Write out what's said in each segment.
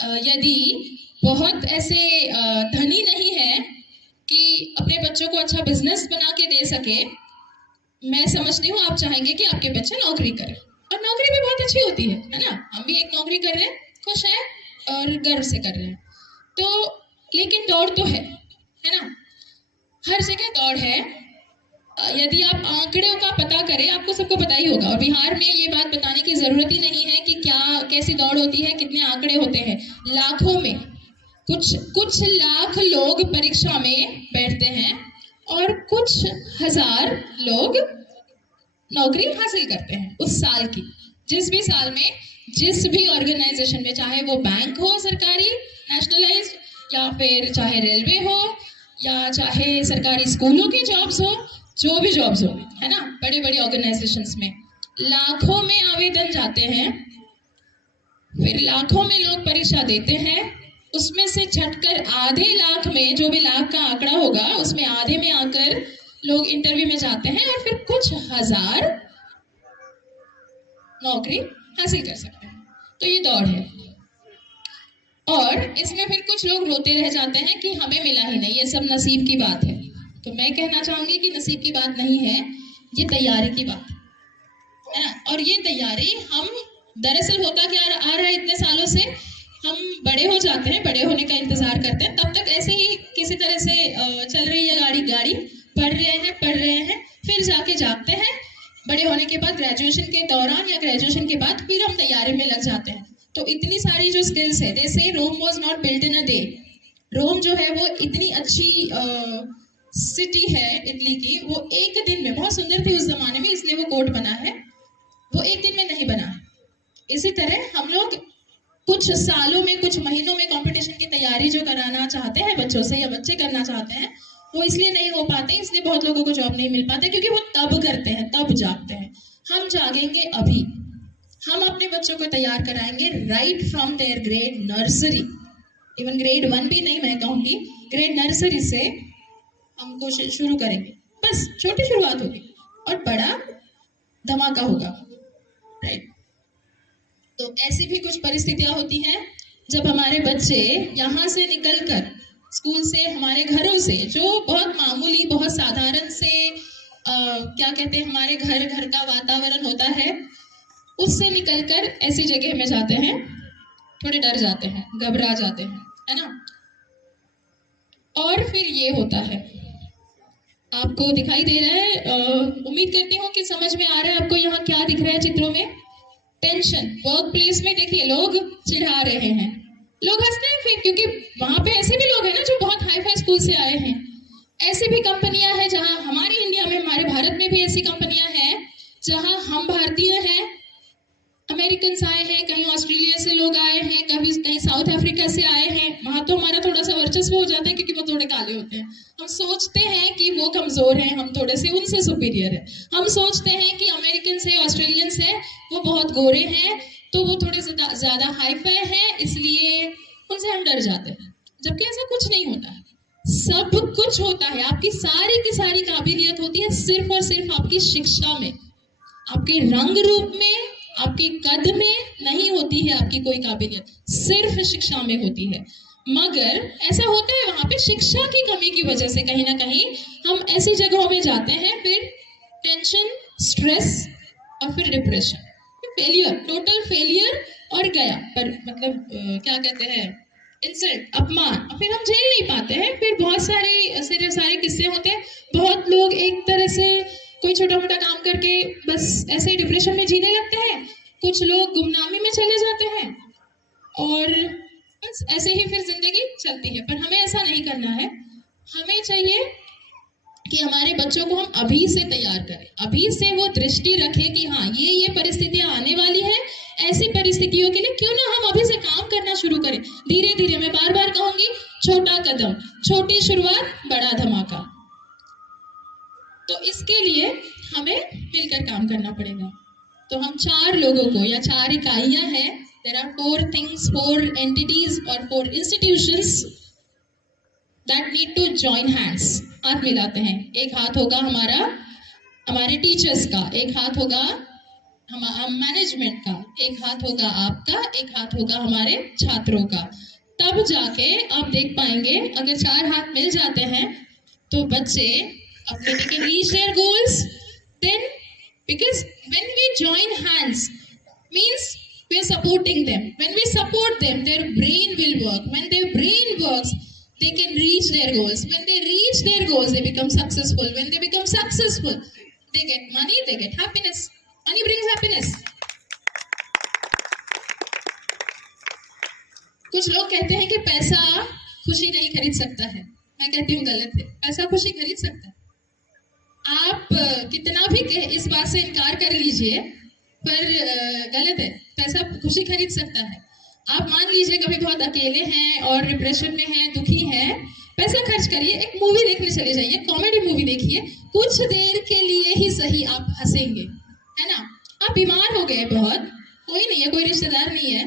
यदि बहुत ऐसे धनी नहीं है कि अपने बच्चों को अच्छा बिजनेस बना के दे सके, मैं समझती हूँ आप चाहेंगे कि आपके बच्चे नौकरी करें, और नौकरी भी बहुत अच्छी होती है ना। हम भी एक नौकरी कर रहे हैं, खुश हैं और गर्व से कर रहे हैं। तो लेकिन दौड़ तो है ना, हर जगह दौड़ है। यदि आप आंकड़ों का पता करें, आपको सबको पता ही होगा, और बिहार में ये बात बताने की जरूरत ही नहीं है कि कैसी दौड़ होती है, कितने आंकड़े होते हैं। लाखों में कुछ लाख लोग परीक्षा में बैठते हैं और कुछ हजार लोग नौकरी हासिल करते हैं उस साल की। जिस भी साल में जिस भी ऑर्गेनाइजेशन में, चाहे वो बैंक हो सरकारी नेशनलाइज, या फिर चाहे रेलवे हो, या चाहे सरकारी स्कूलों के जॉब्स हो, जो भी जॉब्स हो, है ना, बड़े बड़े ऑर्गेनाइजेशंस में लाखों में आवेदन जाते हैं, फिर लाखों में लोग परीक्षा देते हैं। उसमें से छटकर आधे लाख में, जो भी लाख का आंकड़ा होगा उसमें आधे में आकर लोग इंटरव्यू में जाते हैं, और फिर कुछ हजार नौकरी हासिल कर सकते हैं। तो ये दौड़ है, और इसमें फिर कुछ लोग रोते रह जाते हैं कि हमें मिला ही नहीं, ये सब नसीब की बात है। तो मैं कहना चाहूंगी कि नसीब की बात नहीं है, ये तैयारी की बात है ना। और ये तैयारी हम, दरअसल होता क्या आ रहा है इतने सालों से, हम बड़े हो जाते हैं, बड़े होने का इंतजार करते हैं, तब तक ऐसे ही किसी तरह से चल रही है गाड़ी, पढ़ रहे हैं, फिर जाके जागते हैं। बड़े होने के बाद ग्रेजुएशन के दौरान या ग्रेजुएशन के बाद फिर हम तैयारी में लग जाते हैं। तो इतनी सारी जो स्किल्स है, जैसे Rome was not built in a day. Rome जो है वो इतनी अच्छी सिटी है इटली की, वो एक दिन में, बहुत सुंदर थी उस जमाने में इसलिए वो कोर्ट बना है, वो एक दिन में नहीं बना है। इसी तरह हम लोग कुछ सालों में, कुछ महीनों में कंपटीशन की तैयारी जो कराना चाहते हैं बच्चों से, या बच्चे करना चाहते हैं, वो इसलिए नहीं हो पाते, इसलिए बहुत लोगों को जॉब नहीं मिल पाता, क्योंकि वो तब करते हैं, तब जागते हैं। हम जागेंगे अभी, हम अपने बच्चों को तैयार कराएंगे right from their grade nursery, even grade 1 भी नहीं मैं कहूँगी, ग्रेड नर्सरी से हम कोशिश शुरू करेंगे। बस छोटी शुरुआत होगी और बड़ा धमाका होगा, राइट। तो ऐसी भी कुछ परिस्थितियां होती हैं जब हमारे बच्चे यहाँ से निकलकर, स्कूल से, हमारे घरों से, जो बहुत मामूली, बहुत साधारण से क्या कहते हैं, हमारे घर का वातावरण होता है, उससे निकलकर ऐसी जगह में जाते हैं, थोड़े डर जाते हैं, घबरा जाते हैं, है ना। और फिर ये होता है, आपको दिखाई दे रहा है, उम्मीद करती हूँ कि समझ में आ रहा है आपको यहाँ क्या दिख रहा है चित्रों में। टेंशन वर्क प्लेस में, देखिए लोग चिढ़ा रहे हैं, लोग हंसते हैं फिर, क्योंकि वहां पे ऐसे भी लोग हैं ना जो बहुत हाई फाई स्कूल से आए हैं। ऐसी भी कंपनियां हैं जहां, हमारे इंडिया में, हमारे भारत में भी ऐसी कंपनियां हैं जहां हम भारतीय हैं, अमेरिकन आए हैं, कहीं ऑस्ट्रेलिया से लोग आए हैं, कहीं साउथ अफ्रीका से आए हैं। वहां तो हमारा थोड़ा सा वर्चस्व हो जाता है क्योंकि वो थोड़े काले होते हैं। हम सोचते हैं कि वो कमजोर हैं, हम थोड़े से उनसे सुपीरियर है। हम सोचते हैं कि अमेरिकन से, ऑस्ट्रेलियन से, वो बहुत गोरे हैं, तो वो थोड़े से ज्यादा हाई फाई हैं, इसलिए उनसे हम डर जाते हैं। जबकि ऐसा कुछ नहीं होता है, सब कुछ होता है। आपकी सारी की सारी काबिलियत होती है सिर्फ और सिर्फ आपकी शिक्षा में, आपके रंग रूप में, आपके कद में नहीं होती है आपकी कोई काबिलियत, सिर्फ शिक्षा में होती है। मगर ऐसा होता है वहां पे शिक्षा की कमी की वजह से कहीं ना कहीं हम ऐसी जगहों में जाते हैं, फिर टेंशन, स्ट्रेस और फिर डिप्रेशन, फेलियर, टोटल फेलियर, और गया पर मतलब क्या कहते हैं, इंसल्ट, अपमान, और फिर हम झेल नहीं पाते हैं। फिर बहुत सारे किस्से होते हैं, बहुत लोग एक तरह से कोई छोटा मोटा काम करके बस ऐसे ही डिप्रेशन में जीने लगते हैं, कुछ लोग गुमनामी में चले जाते हैं, और बस ऐसे ही फिर जिंदगी चलती है। पर हमें ऐसा नहीं करना है, हमें चाहिए कि हमारे बच्चों को हम अभी से तैयार करें, अभी से वो दृष्टि रखें कि हाँ ये परिस्थितियां आने वाली है, ऐसी परिस्थितियों के लिए क्यों ना हम अभी से काम करना शुरू करें। धीरे धीरे, मैं बार बार कहूंगी, छोटा कदम, छोटी शुरुआत, बड़ा धमाका। तो इसके लिए हमें मिलकर काम करना पड़ेगा। तो हम 4 लोगों को, या 4 इकाइयां हैं, देयर आर 4 थिंग्स, 4 एंटिटीज और 4 institutions that need to join hands. हाथ मिलाते हैं, एक हाथ होगा हमारे टीचर्स का, एक हाथ होगा मैनेजमेंट का, एक हाथ होगा आपका, एक हाथ होगा हमारे छात्रों का। तब जाके आप देख पाएंगे, अगर चार हाथ मिल जाते हैं तो बच्चे अपने they can reach their goals. Then because when we join hands means we are supporting them. When we support them, their brain will work. When their brain works, they can reach their goals. When they reach their goals, they become successful. When they become successful, they get money, they get happiness. Money brings happiness. कुछ लोग कहते हैं कि पैसा खुशी नहीं खरीद सकता है। मैं कहती हूँ गलत है, पैसा खुशी खरीद सकता है। आप कितना भी इस बात से इनकार कर लीजिए, पर गलत है। पैसा खुशी खरीद सकता है। आप मान लीजिए कभी बहुत अकेले हैं और डिप्रेशन में हैं, दुखी हैं, पैसा खर्च करिए, एक मूवी देखने चले जाइए, कॉमेडी मूवी देखिए, कुछ देर के लिए ही सही आप हंसेंगे, है ना। आप बीमार हो गए बहुत, कोई नहीं है, कोई रिश्तेदार नहीं है,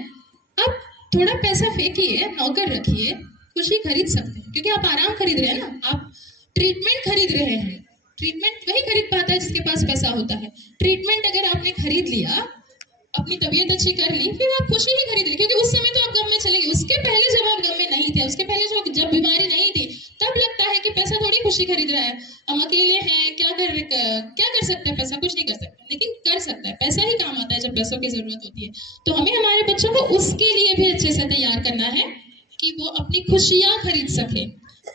आप थोड़ा पैसा फेंकिए, नौकर रखिए, खुशी खरीद सकते हैं। क्योंकि आप आराम खरीद रहे हैं ना, आप ट्रीटमेंट खरीद रहे हैं। ट्रीटमेंट वही खरीद पाता है जिसके पास पैसा होता है। ट्रीटमेंट अगर आपने खरीद लिया, अपनी तबीयत अच्छी कर ली, फिर आप खुशी ही खरीद ली, क्योंकि उस समय तो आप गम में चले गए। उसके पहले जब आप गम में नहीं थे, उसके पहले जब बीमारी नहीं थी, तब लगता है कि पैसा थोड़ी खुशी खरीद रहा है, हम अकेले हैं, क्या कर सकते हैं, पैसा कुछ नहीं कर सकता। लेकिन कर सकता है, पैसा ही काम आता है जब पैसों की जरूरत होती है। तो हमें हमारे बच्चों को उसके लिए भी अच्छे से तैयार करना है कि वो अपनी खुशियां खरीद सके।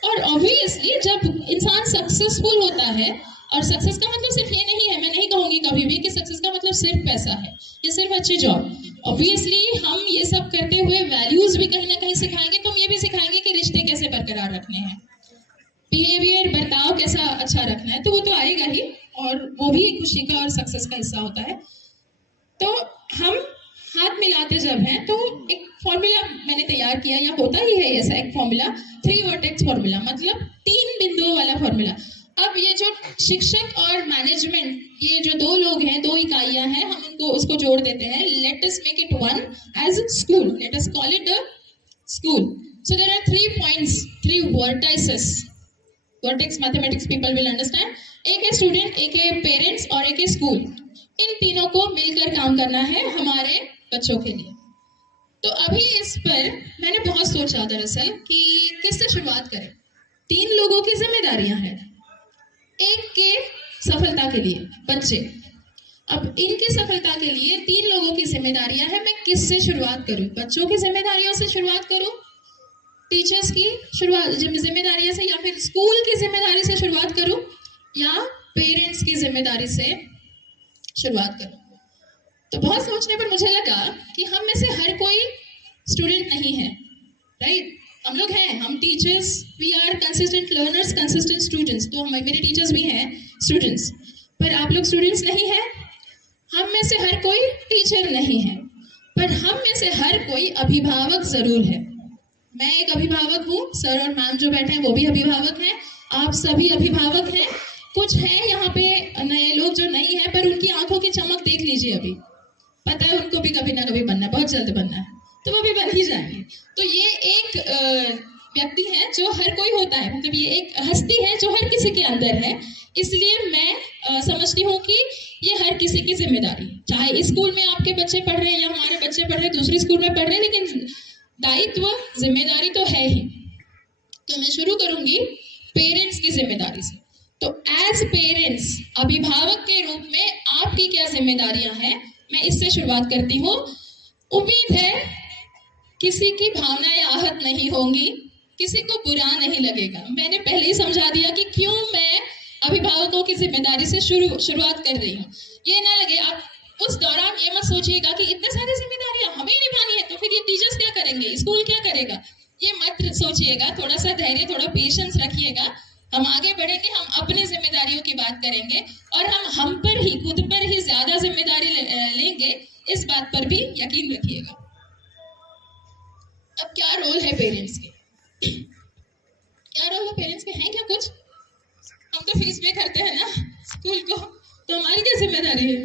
और ऑब्वियसली जब इंसान सक्सेसफुल होता है, और सक्सेस का मतलब सिर्फ ये नहीं है, मैं नहीं कहूंगी कभी भी कि सक्सेस का मतलब सिर्फ पैसा है या सिर्फ अच्छी जॉब। ऑब्वियसली हम ये सब करते हुए वैल्यूज भी कहीं ना कहीं सिखाएंगे, तो हम ये भी सिखाएंगे कि रिश्ते कैसे बरकरार रखने हैं, बिहेवियर, बर्ताव कैसा अच्छा रखना है, तो वो तो आएगा ही, और वो भी खुशी का और सक्सेस का हिस्सा होता है। तो हम हाथ मिलाते जब हैं, तो एक फॉर्मूला मैंने तैयार किया, या होता ही है ऐसा एक फॉर्मूला, 3 वर्टेक्स फॉर्मूला, मतलब 3 बिंदुओं वाला फॉर्मूला। अब ये जो शिक्षक और मैनेजमेंट, ये जो दो लोग हैं, दो इकाइयां हैं, हम उनको उसको जोड़ देते हैं। Let us make it one as school, let us call it a school. So there are 3 points, 3 vertices. Vertex mathematics people will understand. एक है स्टूडेंट, एक है पेरेंट्स और एक है स्कूल। इन तीनों को मिलकर काम करना है हमारे बच्चों के लिए। तो अभी इस पर मैंने बहुत सोचा दरअसल कि किससे शुरुआत करें। 3 लोगों की जिम्मेदारियां हैं, एक के सफलता के लिए बच्चे। अब इनकी सफलता के लिए 3 लोगों की जिम्मेदारियां हैं, मैं किससे शुरुआत करूं? बच्चों की जिम्मेदारियों से शुरुआत करूं, टीचर्स की जिम्मेदारियों से, या फिर स्कूल की जिम्मेदारी से शुरुआत करूं, या पेरेंट्स की जिम्मेदारी से शुरुआत करूं? तो बहुत सोचने पर मुझे लगा कि हम में से हर कोई स्टूडेंट नहीं है, राइट? हम लोग हैं, हम teachers, we are consistent learners, consistent students. तो हम, मेरे टीचर्स भी हैं स्टूडेंट्स, पर आप लोग स्टूडेंट्स नहीं हैं। हम में से हर कोई टीचर नहीं है, पर हम में से हर कोई अभिभावक जरूर है। मैं एक अभिभावक हूँ, सर और मैम जो बैठे हैं वो भी अभिभावक हैं, आप सभी अभिभावक हैं। कुछ हैं यहाँ पे नए लोग जो नहीं है, पर उनकी आंखों की चमक देख लीजिए, अभी पता है उनको भी कभी ना कभी बनना है, बहुत जल्द बनना है, तो वो भी बन ही जाएंगे। तो ये एक व्यक्ति है जो हर कोई होता है, मतलब ये एक हस्ती है जो हर किसी के अंदर है। इसलिए मैं समझती हूँ कि ये हर किसी की जिम्मेदारी, चाहे इस स्कूल में आपके बच्चे पढ़ रहे हैं या हमारे बच्चे पढ़ रहे हैं दूसरे स्कूल में पढ़ रहे हैं, लेकिन दायित्व, जिम्मेदारी तो है ही। तो मैं शुरू करूंगी पेरेंट्स की जिम्मेदारी से। तो एज पेरेंट्स, अभिभावक के रूप में आपकी क्या जिम्मेदारियां हैं, मैं इससे शुरुआत करती हूँ। उम्मीद है किसी की भावनाएं आहत नहीं होंगी, किसी को बुरा नहीं लगेगा। मैंने पहले ही समझा दिया कि क्यों मैं अभिभावकों की जिम्मेदारी से शुरुआत कर रही हूँ। ये ना लगे, आप उस दौरान ये मत सोचिएगा कि इतने सारी जिम्मेदारियां हमें निभानी है, तो फिर ये टीचर्स क्या करेंगे, स्कूल क्या करेगा, ये मत सोचिएगा। थोड़ा सा धैर्य, थोड़ा पेशेंस रखिएगा। हम आगे बढ़ेंगे, हम अपनी जिम्मेदारियों की बात करेंगे, और हम पर ही, खुद पर ही ज्यादा जिम्मेदारी लेंगे, इस बात पर भी यकीन रखिएगा। अब क्या रोल है पेरेंट्स के? क्या रोल है पेरेंट्स के? हैं क्या कुछ? हम तो फीस पे करते हैं ना स्कूल को, तो हमारी क्या जिम्मेदारी है?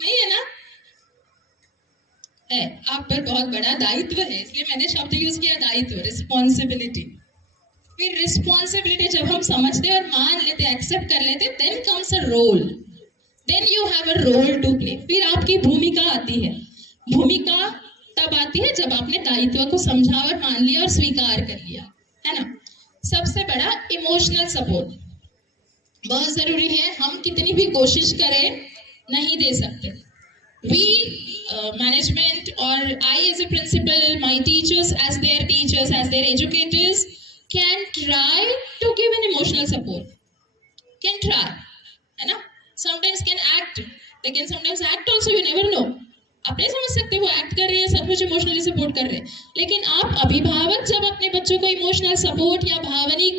नहीं है ना? है, आप पर बहुत बड़ा दायित्व है, इसलिए मैंने शब्द यूज किया दायित्व, रिस्पॉन्सिबिलिटी। फिर रिस्पॉन्सिबिलिटी जब हम समझते और मान लेते, एक्सेप्ट कर लेते, then comes a role. Then you have a role to play. फिर आपकी भूमिका आती है। भूमिका तब आती है जब आपने दायित्व को समझा और मान लिया और स्वीकार कर लिया, है ना। सबसे बड़ा इमोशनल सपोर्ट बहुत जरूरी है। हम कितनी भी कोशिश करें नहीं दे सकते। We management or I as a principal, my teachers as their teachers, as their educators can try to give an emotional support. Can try, है ना। Sometimes can act. They can sometimes act also. You never know. आप नहीं समझ सकते वो act कर रहे हैं, सचमुच इमोशनली सपोर्ट कर रहे हैं। लेकिन आप अभिभावक जब अपने बच्चों को इमोशनल सपोर्ट या भावनिक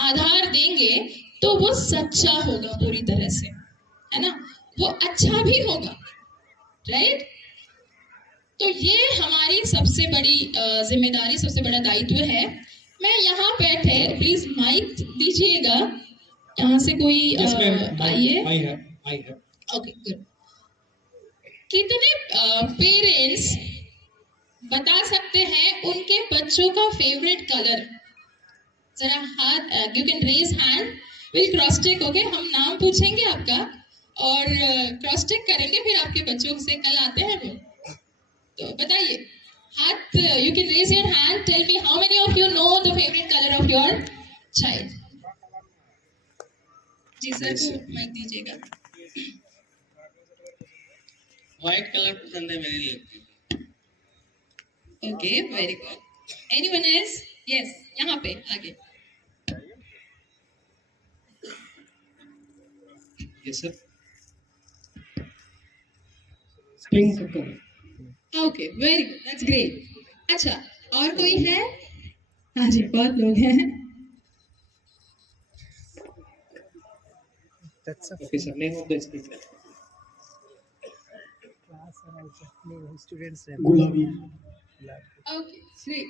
आधार देंगे तो वो सच्चा होगा पूरी तरह से, है ना। वो अच्छा भी होगा, राइट। तो ये हमारी सबसे बड़ी जिम्मेदारी, सबसे बड़ा दायित्व है। मैं यहाँ बैठे, प्लीज माइक दीजिएगा, यहाँ से कोई आइए। Okay good. कितने पेरेंट्स बता सकते हैं उनके बच्चों का फेवरेट कलर? जरा हाथ, you can raise hand, will cross check. Okay, हम नाम पूछेंगे आपका और क्रॉस चेक करेंगे, फिर आपके बच्चों से कल आते हैं वो। तो बताइए, हाथ, you can raise your hand, tell me how many of you know the favourite colour of your child. जी सर को माइक दीजिएगा। व्हाइट कलर पसंद है मेरे लिए। Okay, very good. Anyone else? Yes, यहाँ पे आगे। Yes sir. Pink colour. Okay, very good, that's great. अच्छा, और कोई है? हाँ जी, बहुत लोग हैं। Okay sir, name of the school. गुलाबी। Okay, great.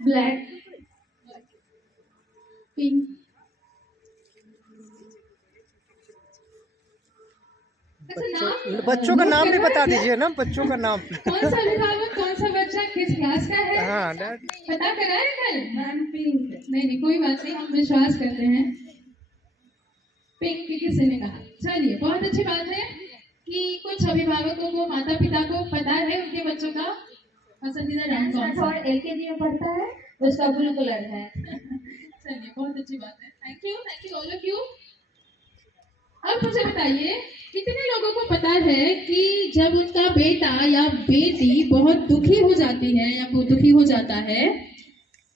ब्लैक, पिंक, बच्चों का नाम भी बता दीजिए ना, बच्चों का नाम। कौन सा अभिभावक, कौन सा बच्चा किस क्लास का है? हाँ डैड। पता करा है कल? Ma'am pink. नहीं, कोई बात नहीं, हम विश्वास करते हैं। पिंक किसी ने कहा। चलिए, बहुत अच्छी बात है कि कुछ अभिभावकों को, माता पिता को पता है उनके बच्चों का पसंदीदा रंग कौन सा। और एलकेजी में पढ़ता है, उसका ब्लू कलर है। चलिए, बहुत अच्छी बात है। Thank you all of you. अब मुझे बताइए, कितने लोगों को पता है कि जब उनका बेटा या बेटी बहुत दुखी हो जाती है या वो दुखी हो जाता है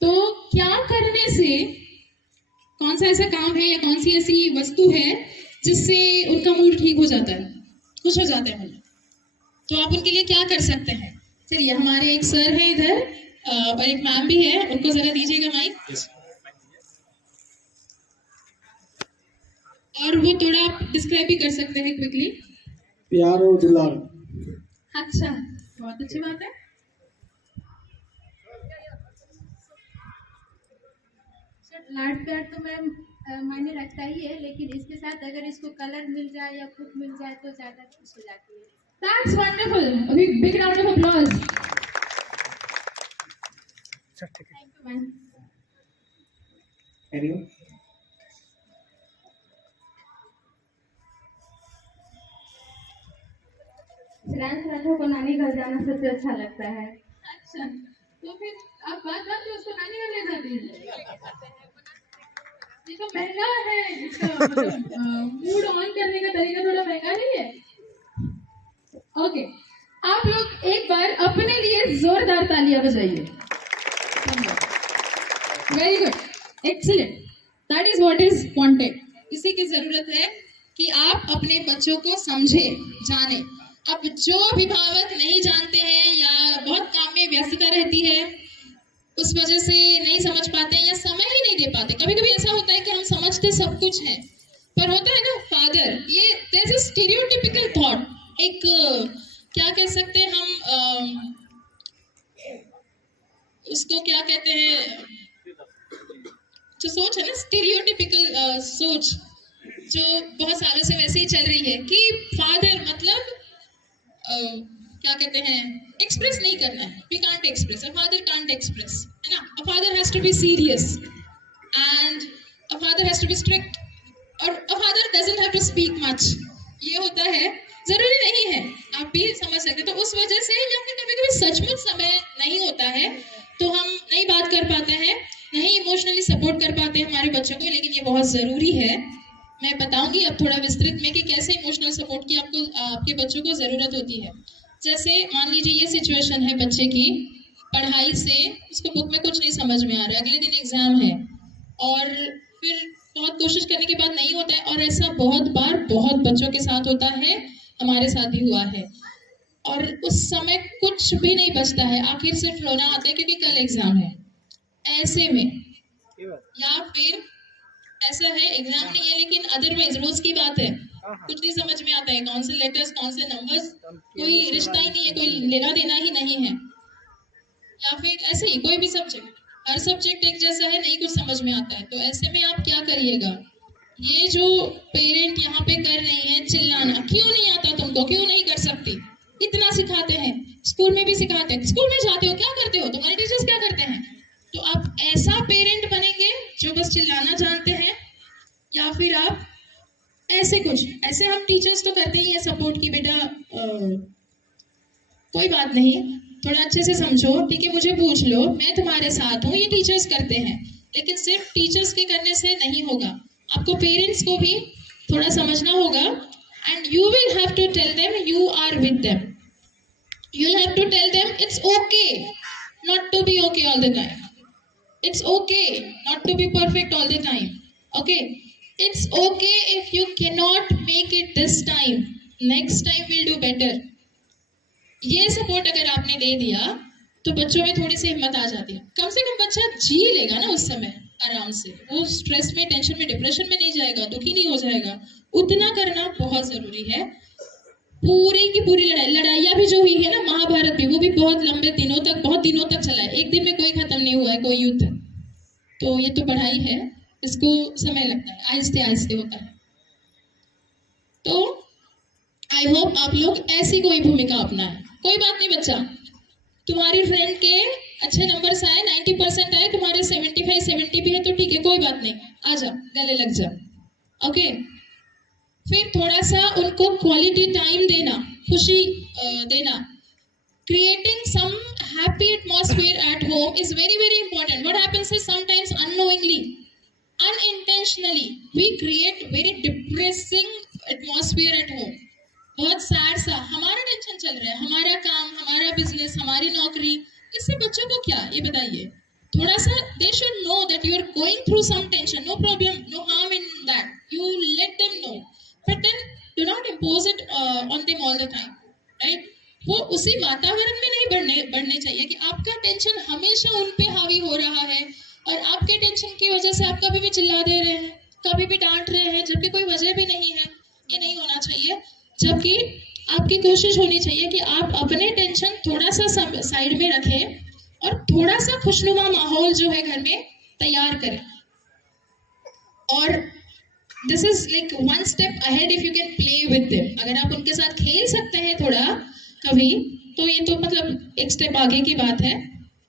तो क्या करने से, कौन सा ऐसा काम है या कौन सी ऐसी वस्तु है जिससे उनका मूड ठीक हो जाता है, खुश हो जाता है मूड? तो आप उनके लिए क्या कर सकते हैं? चलिए, हमारे एक सर है इधर और एक मैम भी है, उनको जरा दीजिएगा माइक। यस। और वो थोड़ा आप डिस्क्राइब भी कर सकते हैं क्विकली। प्यार और दुलार। अच्छा, बहुत अच्छी बात है। लाड प्यार तो मैम मायने रखता ही है, लेकिन इसके साथ अगर इसको कलर मिल जाए या फूल मिल जाए तो ज्यादा खुश हो जाती है। That's wonderful. A big round of applause. Thank you ma'am. Anyone? रात को नानी घर जाना सबसे अच्छा लगता है। अच्छा, तो फिर आप बात में उसको नानी घर ले जाती हैं? ये तो महंगा है, इसका मूड ऑन करने का तरीका थोड़ा महंगा नहीं है? ओके, आप लोग एक बार अपने लिए जोरदार तालियां बजाइए। Very good, excellent, that is what is wanted. इसी की जरूरत है कि आप अपने बच्चों को समझे, जाने। अब जो अभिभावक नहीं जानते हैं या बहुत काम में व्यस्तता रहती है, उस वजह से नहीं समझ पाते हैं या समय ही नहीं दे पाते। कभी कभी ऐसा होता है कि हम समझते सब कुछ है, पर होता है ना फादर, ये there is a stereotypical thought, एक क्या कह सकते हैं हम, उसको क्या कहते हैं, जो सोच है ना, स्टीरियोटिपिकल सोच जो बहुत सालों से वैसे ही चल रही है कि फादर मतलब क्या कहते हैं, एक्सप्रेस नहीं करना है. We can't express, a father can't express, है ना. A father has to be serious and a father has to be strict, और a father doesn't have to speak much. ये होता है, जरूरी नहीं है, आप भी समझ सकते. तो उस वजह से या फिर कभी कभी सचमुच समय नहीं होता है तो हम नहीं बात कर पाते हैं, नहीं इमोशनली सपोर्ट कर पाते हैं हमारे बच्चों को. लेकिन ये बहुत ज़रूरी है. मैं बताऊंगी अब थोड़ा विस्तृत में कि कैसे इमोशनल सपोर्ट की आपको आपके बच्चों को ज़रूरत होती है. जैसे मान लीजिए ये सिचुएशन है बच्चे की, पढ़ाई से उसको बुक में कुछ नहीं समझ में आ रहा है, अगले दिन एग्ज़ाम है और फिर बहुत कोशिश करने के बाद नहीं होता है. और ऐसा बहुत बार बहुत बच्चों के साथ होता है, हमारे साथ भी हुआ है. और उस समय कुछ भी नहीं बचता है, आखिर सिर्फ रोना आता है क्योंकि कल एग्ज़ाम है. ऐसे में या फिर ऐसा है एग्जाम नहीं है लेकिन अदरवाइज रोज की बात है, कुछ नहीं समझ में आता है, कौन से लेटर्स कौन से नंबर्स, कोई रिश्ता ही नहीं है, कोई लेना देना ही नहीं है. या फिर ऐसे ही कोई भी सब्जेक्ट, हर सब्जेक्ट एक जैसा है, नहीं कुछ समझ में आता है. तो ऐसे में आप क्या करिएगा, ये जो पेरेंट यहाँ पे कर रही हैं चिल्लाना, क्यों नहीं आता तुमको, क्यों नहीं कर सकती, इतना सिखाते हैं, स्कूल में भी सिखाते हैं, स्कूल में जाते हो क्या करते हो, तुम्हारे टीचर्स क्या करते हैं. तो आप ऐसा पेरेंट बनेंगे जो बस चिल्लाना जानते हैं, या फिर आप ऐसे कुछ, ऐसे हम टीचर्स तो करते ही हैं सपोर्ट की, बेटा कोई बात नहीं, थोड़ा अच्छे से समझो, ठीक है, मुझे पूछ लो, मैं तुम्हारे साथ हूँ, ये टीचर्स करते हैं. लेकिन सिर्फ टीचर्स के करने से नहीं होगा, आपको पेरेंट्स को भी थोड़ा समझना होगा. And you will have to tell them you are with them, you will have to tell them it's okay not to be okay all the time. It's okay not to be perfect all the time. Okay, it's okay if you cannot make it this time. Next time we'll do better. ये support अगर आपने दे दिया तो बच्चों में थोड़ी सी हिम्मत आ जाती है. कम से कम बच्चा जी लेगा ना उस समय आराम से, वो स्ट्रेस में, टेंशन में, डिप्रेशन में नहीं जाएगा, दुखी नहीं हो जाएगा. उतना करना बहुत जरूरी है. पूरी की पूरी लड़ाइयाँ भी जो हुई है ना, महाभारत भी, वो भी बहुत लंबे दिनों तक, बहुत दिनों तक चला है, एक दिन में कोई खत्म नहीं हुआ है कोई युद्ध. तो ये तो पढ़ाई है, इसको समय लगता है, आहिस्ते आहिस्ते होता है. तो आई होप आप लोग ऐसी कोई भूमिका अपनाएं. कोई बात नहीं बच्चा, तुम्हारी फ्रेंड के अच्छे नंबर्स आए, 90% आए, तुम्हारे 75-70 भी है तो ठीक है, कोई बात नहीं, आ जा, गले लग जा. ओके, फिर थोड़ा सा उनको क्वालिटी टाइम देना, खुशी देना. Creating some happy atmosphere at home is very very important. What happens is sometimes unknowingly, unintentionally, we create very depressing atmosphere at home. बहुत सैड सा, हमारा टेंशन चल रहा है, हमारा काम, हमारा बिजनेस, हमारी नौकरी, इससे बच्चों को क्या, ये बताइए. थोड़ा सा they should know that you are going through some tension. No problem, no harm in that. You let them know. But then do not impose it on them all the time, right? वो उसी वातावरण में नहीं बढ़ने चाहिए कि आपका tension हमेशा उन पे हावी हो रहा है और आपके टेंशन की वजह से आप कभी भी चिल्ला दे रहे हैं, कभी भी डांट रहे हैं, जबकि कोई वजह भी नहीं है. ये नहीं होना चाहिए. जबकि आपकी कोशिश होनी चाहिए कि आप अपने टेंशन थोड़ा सा साइड में रखें और थोड़ा सा खुशनुमा माहौल जो है घर में तैयार करें. और this is like one step ahead if you can play with them. अगर आप उनके साथ खेल सकते हैं थोड़ा कभी, तो ये तो मतलब एक स्टेप आगे की बात है,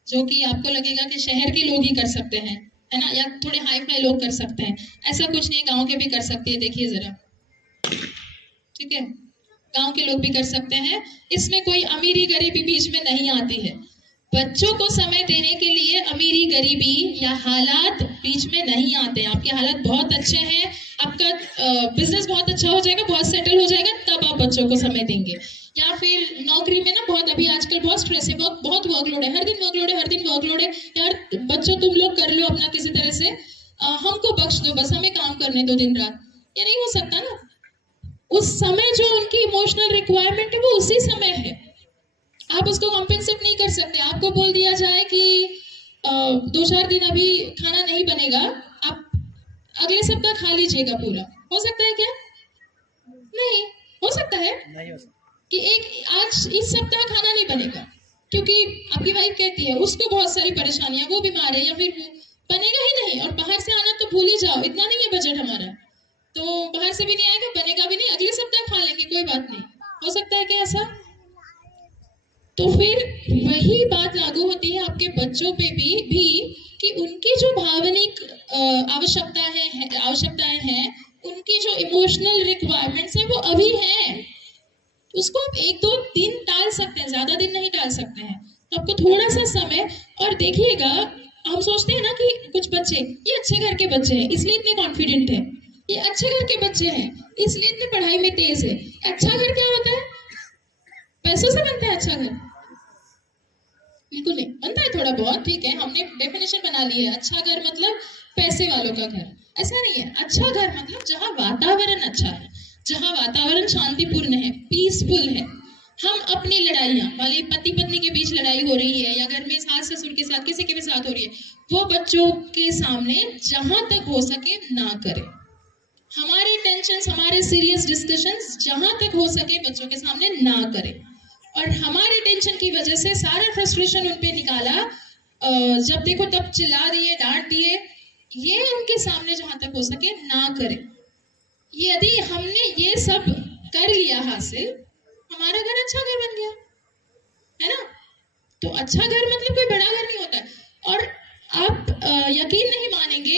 जो कि आपको लगेगा कि शहर के लोग ही कर सकते हैं, है ना, या थोड़े हाई फाई लोग कर सकते हैं. ऐसा कुछ नहीं, गांव के भी कर सकते हैं. देखिए जरा, ठीक है, गांव के लोग भी कर सकते हैं. इसमें कोई अमीरी गरीबी बीच में नहीं आती है. बच्चों को समय देने के लिए अमीरी गरीबी या हालात बीच में नहीं आते हैं. आपके हालात बहुत अच्छे हैं, आपका बिजनेस बहुत अच्छा हो जाएगा, बहुत सेटल हो जाएगा, तब आप बच्चों को समय देंगे. या फिर नौकरी में ना बहुत, अभी आजकल बहुत स्ट्रेस है, बहुत वर्कलोड है, हर दिन वर्कलोड है. यार बच्चों तुम लोग कर लो अपना किसी तरह से, हमको बख्श दो, बस हमें काम करने दो दिन रात. ये नहीं हो सकता ना. उस समय जो उनकी इमोशनल रिक्वायरमेंट है वो उसी समय है, आप उसको कॉम्पेंसेट नहीं कर सकते. आपको बोल दिया जाए कि 2-4 दिन अभी खाना नहीं बनेगा, आप अगले सप्ताह खा लीजिएगा पूरा, हो सकता है क्या? नहीं हो सकता है. नहीं हो सकता कि एक आज इस सप्ताह खाना नहीं बनेगा क्योंकि आपकी वाइफ कहती है, उसको बहुत सारी परेशानियां, वो बीमार है, या फिर बनेगा ही नहीं. और बाहर से आना तो भूल ही जाओ, इतना नहीं है बजट हमारा, तो बाहर से भी नहीं आएगा, बनेगा भी नहीं, अगले सप्ताह खा लेंगे, कोई बात नहीं. हो सकता है क्या ऐसा? तो फिर वही बात लागू होती है आपके बच्चों पे भी कि उनकी जो भावनिक आवश्यकताएं हैं, उनकी जो इमोशनल रिक्वायरमेंट्स हैं वो अभी हैं। उसको आप 1-2 दिन टाल सकते हैं, ज्यादा दिन नहीं टाल सकते हैं। तो आपको थोड़ा सा समय, और देखिएगा हम सोचते हैं ना कि कुछ बच्चे ये अच्छे घर के बच्चे हैं इसलिए इतने कॉन्फिडेंट है, ये अच्छे घर के बच्चे हैं इसलिए इतने पढ़ाई में तेज है। अच्छा घर क्या होता है? पैसों से बनता है अच्छा घर? बिल्कुल नहीं बनता है, थोड़ा बहुत ठीक है, हमने डेफिनेशन बना ली है। अच्छा घर मतलब पैसे वालों का घर, ऐसा नहीं है। अच्छा घर मतलब जहाँ वातावरण अच्छा है, जहाँ वातावरण शांतिपूर्ण है, पीसफुल है। हम अपनी लड़ाइयाँ वाली पति पत्नी के बीच लड़ाई हो रही है, या घर में सास ससुर के साथ किसी के भी साथ हो रही है, वो बच्चों के सामने जहां तक हो सके ना करें। हमारे टेंशन, हमारे सीरियस डिस्कशंस जहां तक हो सके बच्चों के सामने ना करें। और हमारे टेंशन की वजह से सारा फ्रस्ट्रेशन उन पे निकाला, जब देखो तब चिल्ला दिए, डांट दिए, ये उनके सामने जहां तक हो सके ना करें। यदि हमने ये सब कर लिया हासिल, हमारा घर अच्छा घर बन गया, है ना? तो अच्छा घर मतलब कोई बड़ा घर नहीं होता है। और आप यकीन नहीं मानेंगे,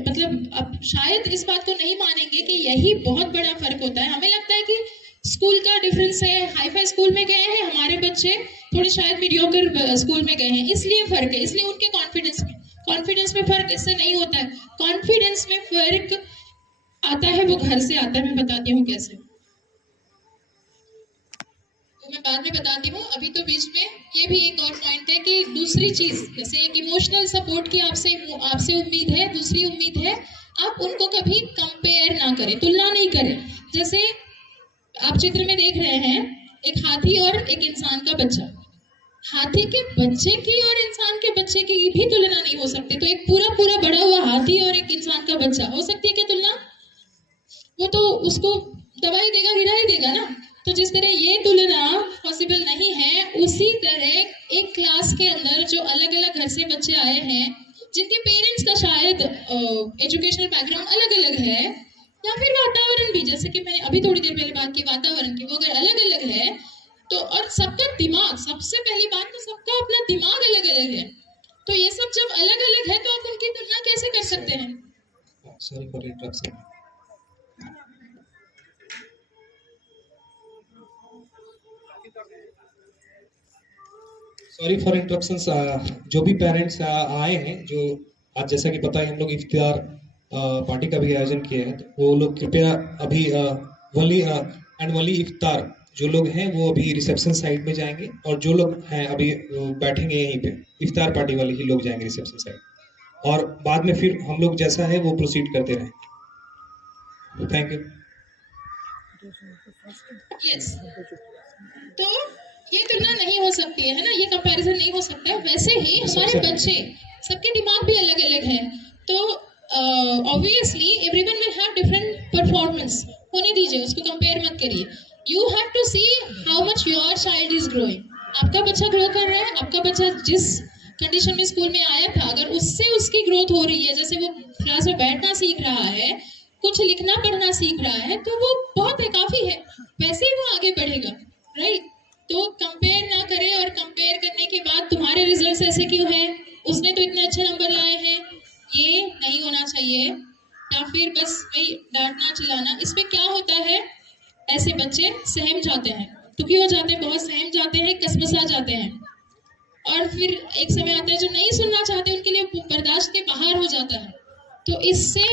मतलब आप शायद इस बात को नहीं मानेंगे कि यही बहुत बड़ा फर्क होता है। हमें लगता है कि स्कूल का डिफरेंस है, हाई फाई स्कूल में गए हैं हमारे बच्चे, थोड़े शायद मीडियोकर स्कूल में गए हैं, इसलिए फर्क है, इसलिए उनके कॉन्फिडेंस में फर्क इससे नहीं होता है। कॉन्फिडेंस में फर्क आता है, वो घर से आता है। मैं बताती हूँ कैसे, तो मैं बाद में बताती हूँ। अभी तो बीच में ये भी एक और पॉइंट है कि दूसरी चीज, जैसे एक इमोशनल सपोर्ट की आपसे उम्मीद है, दूसरी उम्मीद है आप उनको कभी कंपेयर ना करें, तुलना नहीं करें। जैसे आप चित्र में देख रहे हैं एक हाथी और एक इंसान का बच्चा। हाथी के बच्चे की और इंसान के बच्चे की भी तुलना नहीं हो सकती। तो एक पूरा पूरा बड़ा हुआ हाथी और एक इंसान का बच्चा, हो सकती है क्या तुलना? वो तो उसको दवाई देगा, गिरा ही देगा ना। तो जिस तरह ये तुलना पॉसिबल नहीं है, उसी तरह एक क्लास के अंदर जो अलग अलग घर से बच्चे आए हैं, जिनके पेरेंट्स का शायद एजुकेशनल बैकग्राउंड अलग अलग है, या फिर वातावरण भी, जैसे कि मैंने अभी थोड़ी देर पहले बात की वातावरण की, वो अगर अलग अलग है तो, और सबका दिमाग, सबसे पहली बात तो सबका अपना दिमाग अलग अलग है, तो ये सब जब अलग अलग है तो आप उनकी तुलना कैसे कर सकते हैं? Sorry for interruption. Sorry for interruptions. जो भी पेरेंट्स आए हैं, जो आज जैसा कि पता है हम लोग इफ्तियार पार्टी का भी आयोजन किए हैं, तो वो लोग कृपया अभी वली इफ्तार जो लोग हैं वो अभी रिसेप्शन साइड में जाएंगे, और जो लोग हैं अभी बैठेंगे यहीं पे, इफ्तार पार्टी वाले ही लोग जाएंगे रिसेप्शन साइड, और बाद में फिर हम लोग जैसा है वो प्रोसीड करते रहें। Thank you. यस, तो ये तुलना नहीं हो सकती है ना, ये कंपैरिजन नहीं हो सकता है। वैसे ही हमारे बच्चे, सबके दिमाग भी अलग अलग है, तो obviously everyone will have different performance, होने दीजिए, उसको कंपेयर मत करिए। You have to see how much your child is growing. आपका बच्चा ग्रो कर रहा है, आपका बच्चा जिस कंडीशन में स्कूल में आया था, अगर उससे उसकी ग्रोथ हो रही है, जैसे वो क्लास में बैठना सीख रहा है, कुछ लिखना पढ़ना सीख रहा है, तो वो बहुत है, काफी है, वैसे ही वो आगे बढ़ेगा, राइट? तो कंपेयर ना करें, और कंपेयर करने के बाद तुम्हारे रिजल्ट्स ऐसे क्यों हैं, उसने तो इतने अच्छे नंबर लाए हैं, ये नहीं होना चाहिए। या फिर बस वही डांटना चिल्लाना, इसमें क्या होता है, ऐसे बच्चे सहम जाते हैं, दुखी हो जाते हैं, बहुत सहम जाते हैं, कसमसा जाते हैं, और फिर एक समय आता है जो नहीं सुनना चाहते उनके लिए बर्दाश्त के बाहर हो जाता है। तो इससे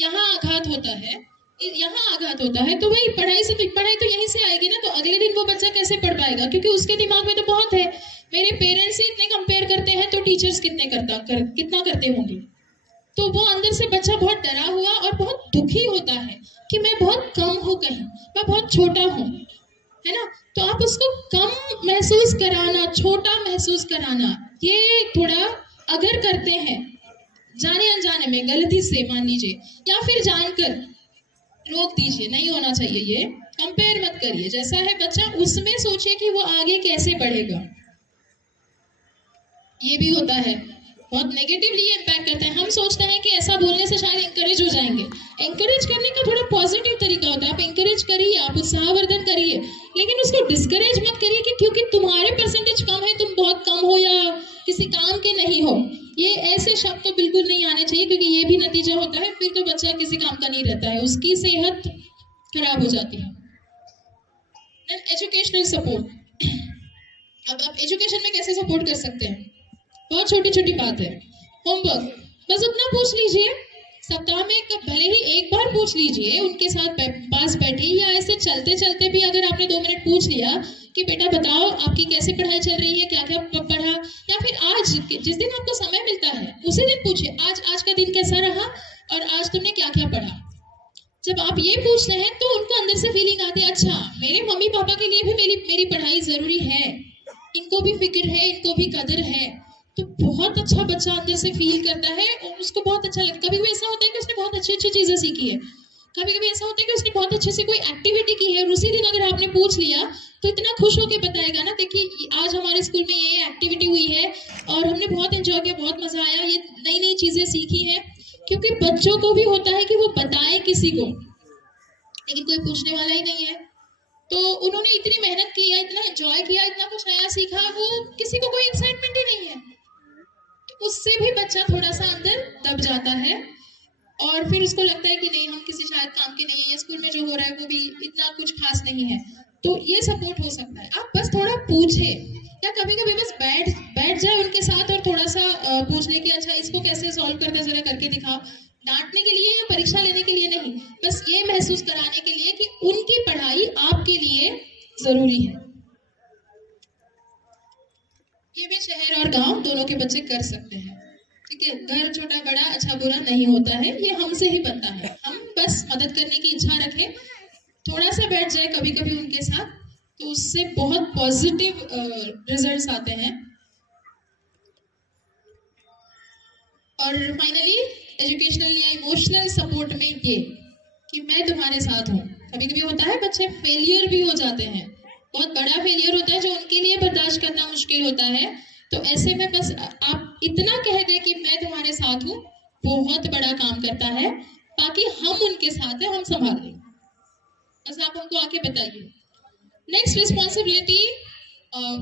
यहाँ आघात होता है, तो वही पढ़ाई तो यहीं से आएगी ना। तो अगले दिन वो बच्चा कैसे पढ़ पाएगा, क्योंकि उसके दिमाग में तो बहुत है, मेरे पेरेंट्स से इतने कंपेयर करते हैं तो टीचर्स कितना करते होंगे। तो वो अंदर से बच्चा बहुत डरा हुआ और बहुत दुखी होता है कि मैं बहुत कम हूँ, कहीं मैं बहुत छोटा हूँ, है ना। तो आप उसको कम महसूस कराना, छोटा महसूस कराना, ये थोड़ा अगर करते हैं जाने अनजाने में, गलती से मान लीजिए, या फिर जानकर, रोक दीजिए, नहीं होना चाहिए। ये कंपेयर मत करिए, जैसा है बच्चा उसमें सोचिए कि वो आगे कैसे बढ़ेगा। ये भी होता है बहुत नेगेटिवली ये इम्पैक्ट करता है। हम सोचते हैं कि ऐसा बोलने से शायद इंकरेज हो जाएंगे। इंकरेज करने का थोड़ा पॉजिटिव तरीका होता है। आप इंकरेज करिए, आप उत्साहवर्धन करिए, लेकिन उसको डिस्करेज मत करिए कि क्योंकि तुम्हारे परसेंटेज कम है, तुम बहुत कम हो या किसी काम के नहीं हो। ये ऐसे शब्द तो बिल्कुल नहीं आने चाहिए, क्योंकि ये भी नतीजा होता है फिर तो बच्चा किसी काम का नहीं रहता है, उसकी सेहत खराब हो जाती है। Educational support. अब आप एजुकेशन में कैसे सपोर्ट कर सकते हैं? बहुत छोटी छोटी बात है। होमवर्क बस उतना पूछ लीजिए, सप्ताह में भले ही एक बार पूछ लीजिए, उनके साथ पास बैठे या ऐसे चलते चलते भी अगर आपने 2 मिनट पूछ लिया कि बेटा बताओ आपकी कैसे पढ़ाई चल रही है, क्या क्या पढ़ा, या फिर आज जिस दिन आपको समय मिलता है उसी दिन पूछिए आज का दिन कैसा रहा और आज तुमने क्या क्या पढ़ा। जब आप ये पूछते हैं तो उनको अंदर से फीलिंग आती है, अच्छा मेरे मम्मी पापा के लिए भी मेरी पढ़ाई जरूरी है, इनको भी फिक्र है, इनको भी कदर है। तो बहुत अच्छा बच्चा अंदर से फील करता है और उसको बहुत अच्छा लगता है। कभी कभी ऐसा होता है कि उसने बहुत अच्छी अच्छी चीजें सीखी है, कभी कभी ऐसा होता है कि उसने बहुत अच्छे से कोई एक्टिविटी की है और उसी दिन अगर आपने पूछ लिया तो इतना खुश होकर बताएगा ना, देखिए आज हमारे स्कूल में ये एक्टिविटी हुई है और हमने बहुत एंजॉय किया, बहुत मजा आया, ये नई नई चीजें सीखी है। क्योंकि बच्चों को भी होता है कि वो बताएं किसी को, लेकिन कोई पूछने वाला ही नहीं है। तो उन्होंने इतनी मेहनत की है, इतना एंजॉय किया, इतना कुछ नया सीखा, वो किसी को कोई एक्साइटमेंट ही नहीं है। तो उससे भी बच्चा थोड़ा सा अंदर दब जाता है और फिर उसको लगता है कि नहीं हम किसी शायद काम के नहीं है, या स्कूल में जो हो रहा है वो भी इतना कुछ खास नहीं है। तो ये सपोर्ट हो सकता है, आप बस थोड़ा पूछे या कभी कभी बस बैठ जाए उनके साथ और थोड़ा सा पूछ ले कि अच्छा इसको कैसे सॉल्व करते जरा करके दिखाओ। डांटने के लिए या परीक्षा लेने के लिए नहीं, बस ये महसूस कराने के लिए कि उनकी पढ़ाई आपके लिए जरूरी है। ये भी शहर और गांव दोनों के बच्चे कर सकते हैं, ठीक है। घर छोटा बड़ा अच्छा बुरा नहीं होता है, ये हमसे ही बनता है। हम बस मदद करने की इच्छा रखें, थोड़ा सा बैठ जाए कभी कभी उनके साथ, तो उससे बहुत पॉजिटिव रिजल्ट्स आते हैं। और फाइनली एजुकेशनल या इमोशनल सपोर्ट में ये कि मैं तुम्हारे साथ हूँ। कभी कभी होता है बच्चे फेलियर भी हो जाते हैं, बहुत बड़ा फेलियर होता है जो उनके लिए बर्दाश्त करना मुश्किल होता है। तो ऐसे में बस आप इतना कह दें कि मैं तुम्हारे साथ हूँ, बहुत बड़ा काम करता है। बाकी हम उनके साथ हैं, हम संभाल लेंगे, बस आप हमको आके बताइए। Next responsibility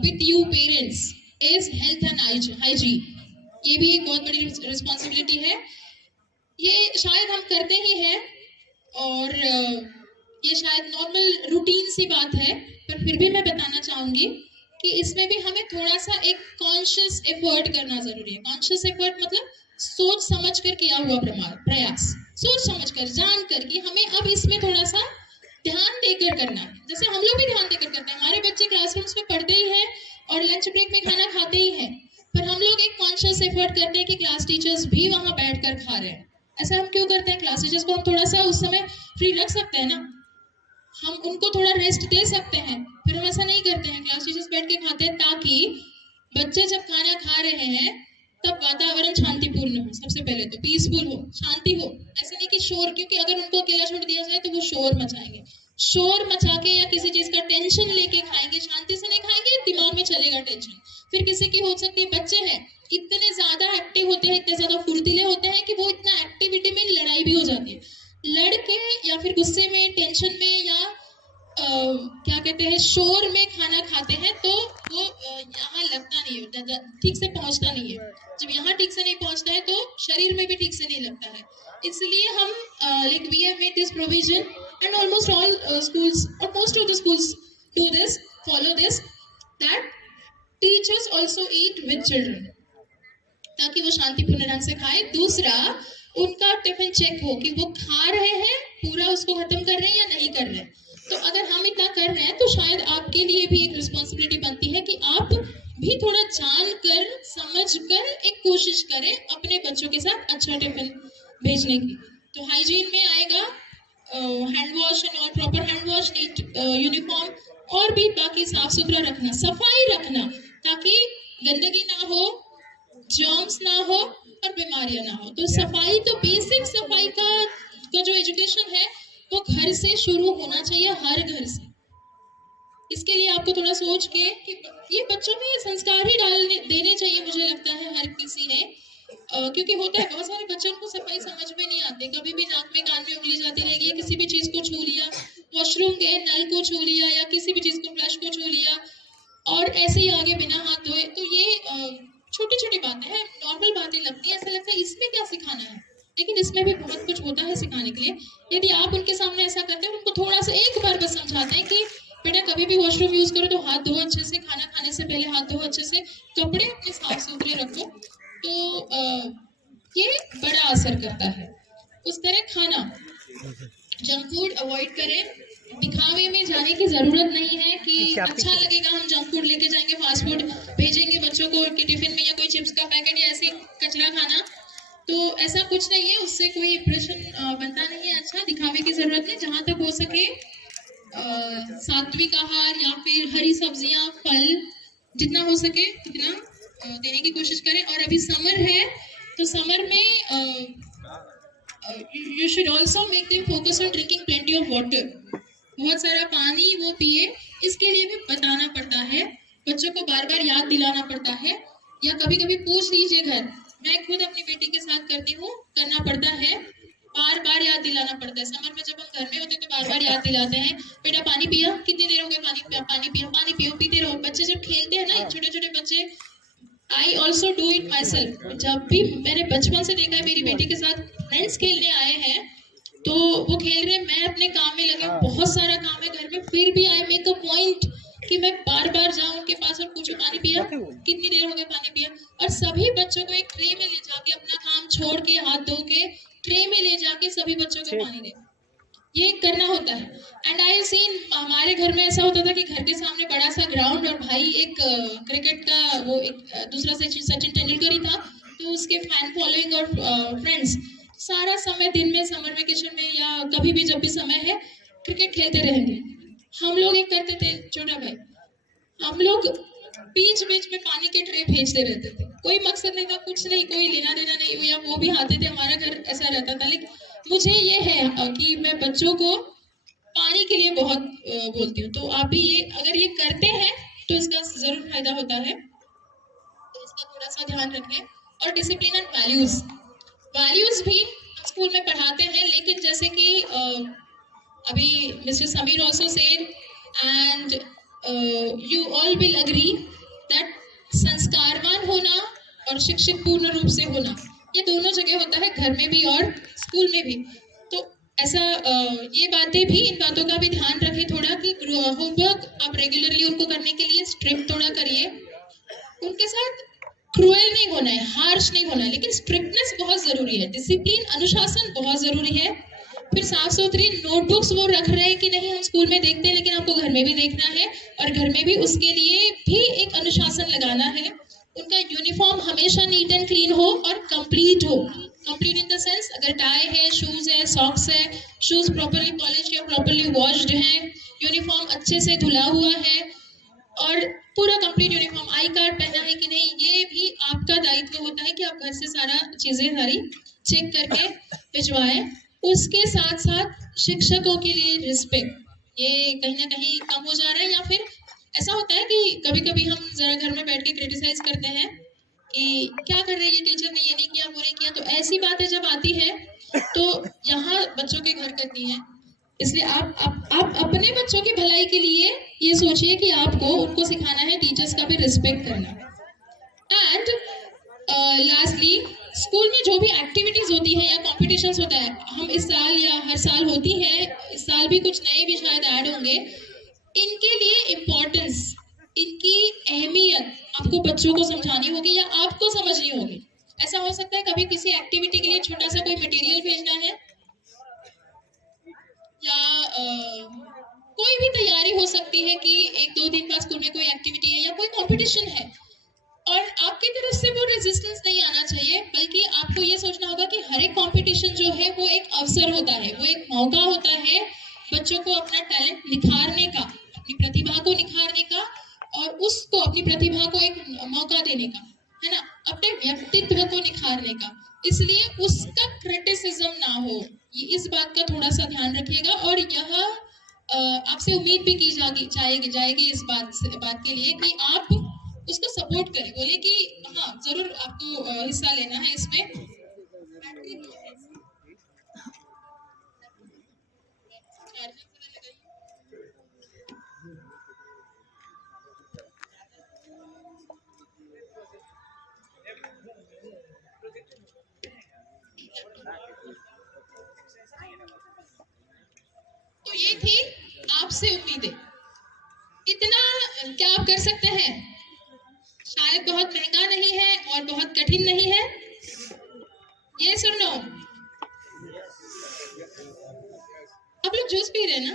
with you parents is health and hygiene. ये भी एक बहुत बड़ी रिस्पॉन्सिबिलिटी है, ये शायद हम करते ही हैं और ये शायद नॉर्मल रूटीन सी बात है, पर फिर भी मैं बताना चाहूंगी कि इसमें भी हमें थोड़ा सा एक कॉन्शियस एफर्ट करना जरूरी है। कॉन्शियस एफर्ट मतलब सोच समझ कर किया हुआ प्रयास, सोच समझ कर जान कर कि हमें अब इसमें थोड़ा सा ध्यान देकर करना है। जैसे हम लोग भी ध्यान देकर करते हैं, हमारे बच्चे क्लासरूम्स में पढ़ते ही हैं और लंच ब्रेक में खाना खाते ही हैं, पर हम लोग एक कॉन्शियस एफर्ट करते हैं कि क्लास टीचर्स भी वहां बैठकर खा रहे हैं। ऐसा हम क्यों करते हैं? क्लास टीचर्स को हम थोड़ा सा उस समय फ्री रख सकते हैं ना, हम उनको थोड़ा रेस्ट दे सकते हैं, फिर हम ऐसा नहीं करते हैं। क्लास टीचर्स बैठ के खाते हैं ताकि बच्चे जब खाना खा रहे हैं तब वातावरण शांतिपूर्ण हो, सबसे पहले तो पीसफुल हो, शांति हो। ऐसे नहीं कि शोर, क्योंकि अगर उनको अकेला छोड़ दिया जाए तो वो शोर मचाएंगे, शोर मचा के या किसी चीज का टेंशन लेके खाएंगे, शांति से नहीं खाएंगे, दिमाग में चलेगा टेंशन। फिर किसी की हो सकती है, बच्चे हैं इतने ज्यादा एक्टिव होते हैं, इतने ज्यादा फुर्तीले होते हैं कि वो इतना एक्टिविटी में लड़ाई भी हो जाती है, लड़के या फिर गुस्से में, टेंशन में या क्या कहते हैं शोर में खाना खाते हैं, तो वो यहाँ लगता नहीं है, ठीक से पहुंचता नहीं है। जब यहाँ ठीक से नहीं पहुंचता है तो शरीर में भी ठीक से नहीं लगता है। इसलिए हम like we have made this provision and almost all schools or most of the schools do this, follow this, that teachers also eat with children, ताकि वो शांतिपूर्ण ढंग से खाए। दूसरा, उनका टिफिन चेक हो कि वो खा रहे हैं, पूरा उसको खत्म कर रहे हैं या नहीं कर रहे हैं। तो अगर हम इतना कर रहे हैं तो शायद आपके लिए भी एक रिस्पॉन्सिबिलिटी बनती है कि आप भी थोड़ा जान कर समझ कर एक कोशिश करें अपने बच्चों के साथ अच्छा टिफिन भेजने की। तो हाइजीन में आएगा hand wash and all, proper hand wash, neat uniform और भी बाकी साफ सुथरा रखना, सफाई रखना, ताकि गंदगी ना हो, जर्म्स ना हो और बीमारियां ना हो। तो सफाई, तो बेसिक सफाई का जो एजुकेशन है वो घर से शुरू होना चाहिए, हर घर से। इसके लिए आपको थोड़ा सोच के कि ये बच्चों में संस्कार ही देने चाहिए, मुझे लगता है हर किसी ने, क्योंकि होता है बहुत सारे बच्चों को सफाई समझ में नहीं आती, कभी भी नाक में कान में उंगली जाती रहेगी, या किसी भी चीज को छू लिया, वॉशरूम गए नल को छू लिया या किसी भी चीज को फ्लश को छू लिया और ऐसे ही आगे बिना हाथ धोए। तो ये छोटी छोटी बातें हैं, नॉर्मल बातें लगती है, ऐसा लगता है इसमें क्या सिखाना है, लेकिन इसमें भी बहुत कुछ होता है सिखाने के लिए। यदि आप उनके सामने ऐसा करते हैं, उनको थोड़ा सा एक बार बस समझाते हैं कि बेटा कभी भी वॉशरूम यूज करो तो हाथ धो अच्छे से, खाना खाने से पहले हाथ धो अच्छे से, कपड़े अपने साफ सुथरे रखो, तो ये बड़ा असर करता है। उस तरह खाना, जंक फूड अवॉइड करें, दिखावे में जाने की जरूरत नहीं है कि अच्छा लगेगा हम जंक फूड लेके जाएंगे, फास्ट फूड भेजेंगे बच्चों को कि टिफिन में, या कोई चिप्स का पैकेट या ऐसे कचरा खाना, तो ऐसा कुछ नहीं है, उससे कोई इंप्रेशन बनता नहीं है। अच्छा, दिखावे की जरूरत है। जहाँ तक हो सके सात्विक आहार या फिर हरी सब्जियां, फल जितना हो सके उतना देने की कोशिश करें। और अभी समर है तो समर में you should also make them focus on drinking plenty of water. बहुत सारा पानी वो पिए, इसके लिए भी बताना पड़ता है, बच्चों को बार बार याद दिलाना पड़ता है, या कभी कभी पूछ लीजिए घर। मैं खुद अपनी बेटी के साथ करती हूँ, करना पड़ता है, बार बार याद दिलाना पड़ता है। समर में जब हम घर में होते हैं तो बार बार याद दिलाते हैं, बेटा पानी पिया, कितनी देर हो गई पानी पिया, पानी पिया, पानी पियो, पीते रहो। बच्चे जब खेलते हैं ना, छोटे छोटे बच्चे, I also do it my self, जब भी मैंने बचपन से देखा है, मेरी बेटी के साथ फ्रेंड्स खेलने आए हैं तो वो खेल रहे हैं, मैं अपने काम में लगी, बहुत सारा काम है घर में, फिर भी आई मेक अ पॉइंट कि मैं बार बार जाऊं उनके पास और पूछूं पानी पिया, कितनी देर हो गई पानी पिया। और सभी बच्चों को एक ट्रे में ले जाके, अपना काम छोड़ के, हाथ धो के ट्रे में ले जाके सभी बच्चों को पानी दे, ये करना होता है। एंड आई सीन, हमारे घर में ऐसा होता था कि घर के सामने बड़ा सा ग्राउंड, और भाई एक क्रिकेट का वो एक दूसरा सचिन तेंदुलकर ही था, तो उसके फैन फॉलोइंग और फ्रेंड्स सारा समय दिन में, समर वेकेशन में या कभी भी जब भी समय है, क्रिकेट खेलते रहेंगे। हम लोग एक करते थे, छोटा भाई, हम लोग बीच बीच में पानी के ट्रे भेजते रहते थे, कोई मकसद नहीं था, कुछ नहीं, कोई लेना देना नहीं, या वो भी आते थे, हमारा घर ऐसा रहता था। लेकिन मुझे ये है कि मैं बच्चों को पानी के लिए बहुत बोलती हूँ, तो आप भी ये अगर ये करते हैं तो इसका जरूर फायदा होता है, तो इसका थोड़ा सा ध्यान रखें। और डिसिप्लिन एंड वैल्यूज, वैल्यूज भी स्कूल में पढ़ाते हैं, लेकिन जैसे कि अभी mister Sameer also said and you all will agree that संस्कारवान होना और शिक्षित पूर्ण रूप से होना, ये दोनों जगह होता है, घर में भी और स्कूल में भी। तो ऐसा ये बातें भी, इन बातों का भी ध्यान रखें थोड़ा, कि होमवर्क आप रेगुलरली उनको करने के लिए स्ट्रिक्ट थोड़ा करिए, उनके साथ क्रूएल नहीं होना है, हार्श नहीं होना है, लेकिन स्ट्रिक्टनेस बहुत जरूरी है, डिसिप्लिन, अनुशासन बहुत जरूरी है। फिर साफ सुथरी नोटबुक्स वो रख रहे हैं कि नहीं, हम स्कूल में देखते हैं, लेकिन आपको घर में भी देखना है, और घर में भी उसके लिए भी एक अनुशासन लगाना है। उनका यूनिफॉर्म हमेशा नीट एंड क्लीन हो और कंप्लीट हो, कंप्लीट इन द सेंस, अगर टाई है, शूज है, सॉक्स है, शूज प्रॉपर्ली पॉलिश या प्रॉपर्ली वॉश्ड है, यूनिफॉर्म अच्छे से धुला हुआ है, और पूरा कंप्लीट यूनिफॉर्म, आई कार्ड पहना है कि नहीं, ये भी आपका दायित्व होता है कि आप घर से सारा चीजें सारी चेक करके भिजवाएं। उसके साथ साथ शिक्षकों के लिए रिस्पेक्ट, ये कहीं ना कहीं कम हो जा रहा है, या फिर ऐसा होता है कि कभी कभी हम जरा घर में बैठ के क्रिटिसाइज करते हैं कि क्या कर रही है टीचर ने, ये नहीं किया, वो नहीं किया। तो ऐसी बातें जब आती है तो यहाँ बच्चों के घर करनी है, इसलिए आप अपने बच्चों की भलाई के लिए ये सोचिए कि आपको उनको सिखाना है टीचर्स का भी रिस्पेक्ट करना। एंड लास्टली, स्कूल में जो भी एक्टिविटीज होती है या कॉम्पिटिशन्स होता है, हम इस साल या हर साल होती है, इस साल भी कुछ नए भी शायद ऐड होंगे, इनके लिए इम्पोर्टेंस, इनकी अहमियत आपको बच्चों को समझानी होगी या आपको समझनी होगी। ऐसा हो सकता है कभी किसी एक्टिविटी के लिए छोटा सा कोई मटेरियल भेजना है, या कोई भी तैयारी हो सकती है कि 1-2 दिन बाद स्कूल में कोई एक्टिविटी है या कोई कंपटीशन है, और आपकी तरफ से वो रेजिस्टेंस नहीं आना चाहिए, बल्कि आपको ये सोचना होगा कि हर एक कंपटीशन जो है वो एक अवसर होता है, वो एक मौका होता है बच्चों को अपना टैलेंट निखारने का, अपनी प्रतिभा को निखारने का, और उसको अपनी प्रतिभा को एक मौका देने का, है ना, अपने व्यक्तित्व को निखारने का। इसलिए उसका क्रिटिसिज्म ना हो, ये इस बात का थोड़ा सा ध्यान रखिएगा। और यह आपसे उम्मीद भी की जाएगी इस बात के लिए कि आप उसको सपोर्ट करें, बोले कि हाँ जरूर आपको हिस्सा लेना है इसमें। तो ये थी आपसे उम्मीदें। इतना क्या आप कर सकते हैं? शायद बहुत महंगा नहीं है और बहुत कठिन नहीं है। ये सुन लो, आप लोग जूस पी रहे हैं ना,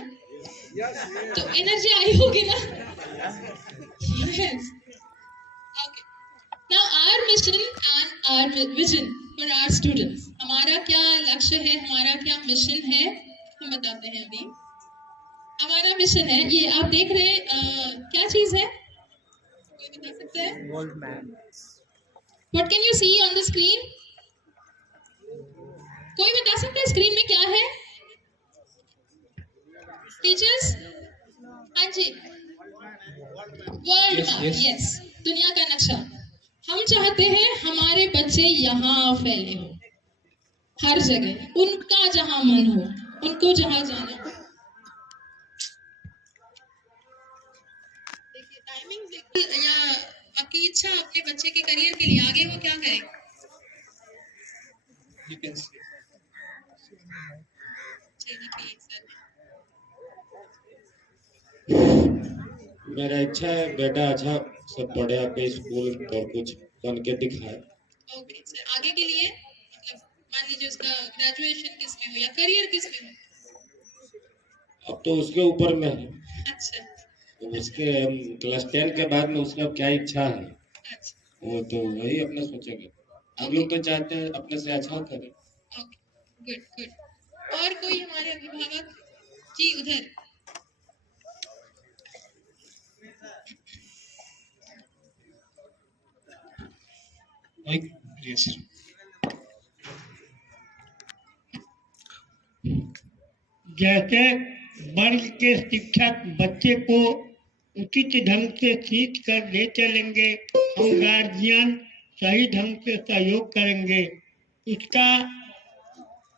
तो एनर्जी आई होगी ना। Yes. Okay. Now our mission and our vision for our students. हमारा क्या लक्ष्य है, हमारा क्या मिशन है, हम बताते हैं अभी। हमारा मिशन है, ये आप देख रहे क्या चीज है, कोई बता सकता है? Gold man. What can you see on the screen? कोई बता सकता है स्क्रीन में क्या है? टीचर्स? हाँ जी, वर्ल्ड मैप। यस, दुनिया का नक्शा। हम चाहते हैं हमारे बच्चे यहाँ फैले हो, हर जगह, उनका जहाँ मन हो, उनको जहाँ जाना हो। देखिए टाइमिंग देखिए, या आपकी इच्छा अपने बच्चे के करियर के लिए आगे वो क्या करें? You can see. मेरा इच्छा है बेटा अच्छा सब पढ़े, आपके स्कूल और कुछ बन के दिखाए। ओके सर, आगे के लिए मतलब मान लीजिए उसका ग्रेजुएशन किस में हो या करियर किस में हो? अब तो उसके ऊपर में है, अच्छा उसके क्लास 10 के बाद में उसका क्या इच्छा है अच्छा, वो तो वही अपने सोचेंगे। हम लोग तो चाहते हैं अपने से अच्छा करें। Okay good good. और कोई हमारे अभिभावक जी उधर? Like, yes. जैसे वर्ग के शिक्षक बच्चे को उचित ढंग से सीख कर ले चलेंगे, हम गार्जियन सही ढंग से सहयोग करेंगे। उसका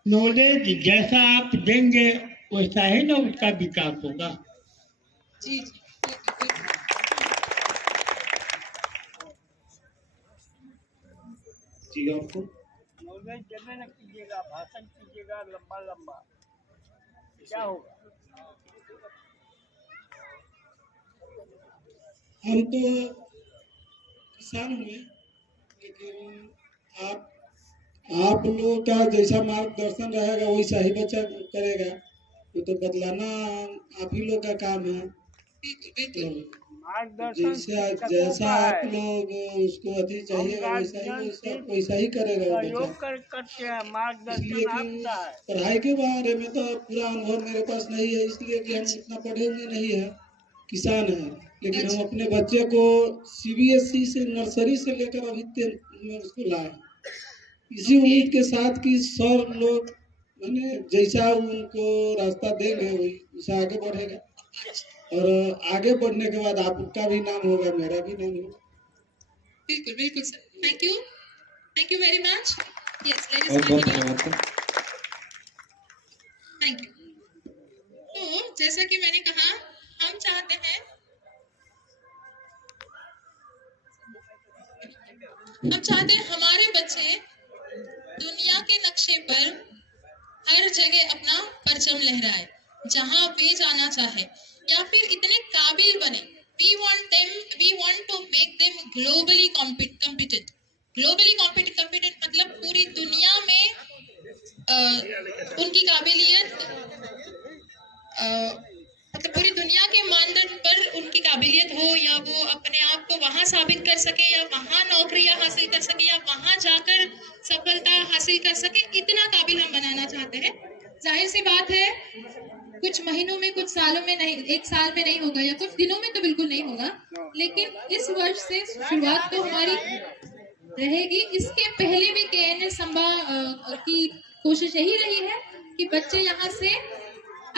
नॉलेज जैसा आप देंगे वैसा ही ना उसका विकास होगा। जी जी बिल्कुल। जी आपको नॉलेज देने न कीजिएगा, भाषण कीजिएगा लंबा लंबा, क्या होगा? हम तो किसान हुए, लेकिन आप लोगों का जैसा मार्गदर्शन रहेगा वैसा ही बच्चा करेगा। वो तो बदलाना आप ही लोग का काम है। तो जैसा आप लोग उसको अति चाहिएगा वैसा ही करेगा वो बच्चा। इसलिए कि पढ़ाई के बारे में तो पूरा अनुभव मेरे पास नहीं है, इसलिए कि हम उतना पढ़े हुए नहीं है, किसान हैं। लेकिन हम अपने बच्चे को CBSE से नर्सरी से लेकर अभी 10 में उसको लाए, इसी उम्मीद के साथ कि सर लोग मैंने जैसा उनको रास्ता देंगे वैसा आगे बढ़ेगा, और आगे बढ़ने के बाद आपका भी नाम होगा, मेरा भी नाम होगा। बिल्कुल बिल्कुल sir, thank you very much. Yes let और अस बहुत कंटिन्यू। धन्यवाद सर। Thank you. तो जैसा कि मैंने कहा, हम चाहते हैं हमारे बच्चे दुनिया के नक्शे पर हर जगह अपना परचम लहराए, जहां वे जाना चाहे, या फिर इतने काबिल बने। we want to make them globally competent मतलब पूरी दुनिया में उनकी काबिलियत मतलब पूरी दुनिया के मानदंड पर उनकी काबिलियत हो, या वो अपने आप को वहां साबित कर सके, या वहां नौकरियां हासिल कर सके, या वहां जाकर सफलता हासिल कर सके, इतना काबिल हम बनाना चाहते हैं। जाहिर सी बात है कुछ महीनों में, कुछ सालों में नहीं, एक साल में नहीं होगा, या कुछ दिनों में तो बिल्कुल नहीं होगा, लेकिन इस वर्ष से शुरुआत तो हमारी रहेगी। इसके पहले भी KNS संभा की कोशिश यही रही है कि बच्चे यहाँ से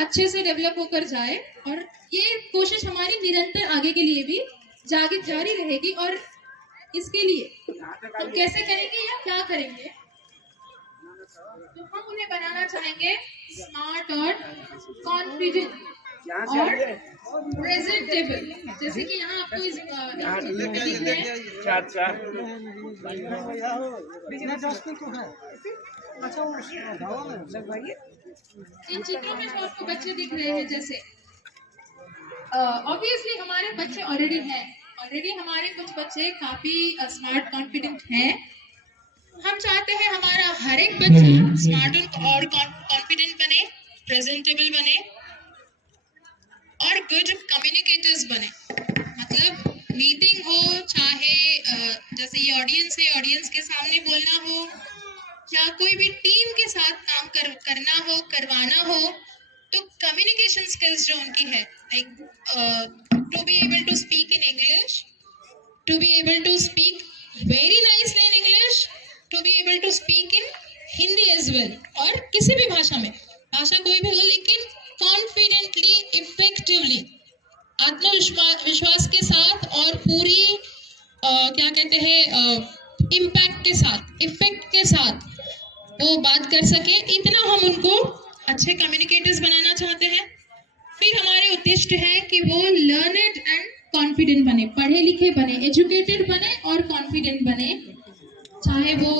अच्छे से डेवलप होकर जाए, और ये कोशिश हमारी निरंतर आगे के लिए भी जारी रहेगी। और इसके लिए हम कैसे करेंगे या क्या करेंगे, तो हम उन्हें बनाना चाहेंगे स्मार्ट और कॉन्फिडेंट और प्रेजेंटेबल। जैसे कि यहाँ आपको इस चित्र में दिख रहे हैं, इन चित्रों में जो आपको बच्चे दिख रहे हैं, जैसे ऑब्वियसली हमारे बच्चे ऑलरेडी हमारे कुछ बच्चे काफी स्मार्ट कॉन्फिडेंट हैं। हम चाहते हैं हमारा हर एक बच्चा स्मार्ट और कॉन्फिडेंट बने, प्रेजेंटेबल बने और गुड कम्युनिकेटर्स बने। मतलब मीटिंग हो, चाहे जैसे ये ऑडियंस है, ऑडियंस के सामने बोलना हो, या कोई भी टीम के साथ काम करना हो, करवाना हो, तो कम्युनिकेशन स्किल्स जो उनकी है, like to be able to speak in English, to be able to speak very nicely in English, to be able to speak in Hindi as well, और किसी भी भाषा में, भाषा कोई भी हो, लेकिन कॉन्फिडेंटली, इफेक्टिवली, आत्मविश्वास के साथ और पूरी क्या कहते हैं इम्पैक्ट के साथ, इफेक्ट के साथ वो बात कर सके। इतना हम उनको अच्छे कम्युनिकेटर्स बनाना चाहते हैं। फिर हमारे उद्देश्य है कि वो लर्नड एंड कॉन्फिडेंट बने, पढ़े लिखे बने, एजुकेटेड बने और कॉन्फिडेंट बने, चाहे वो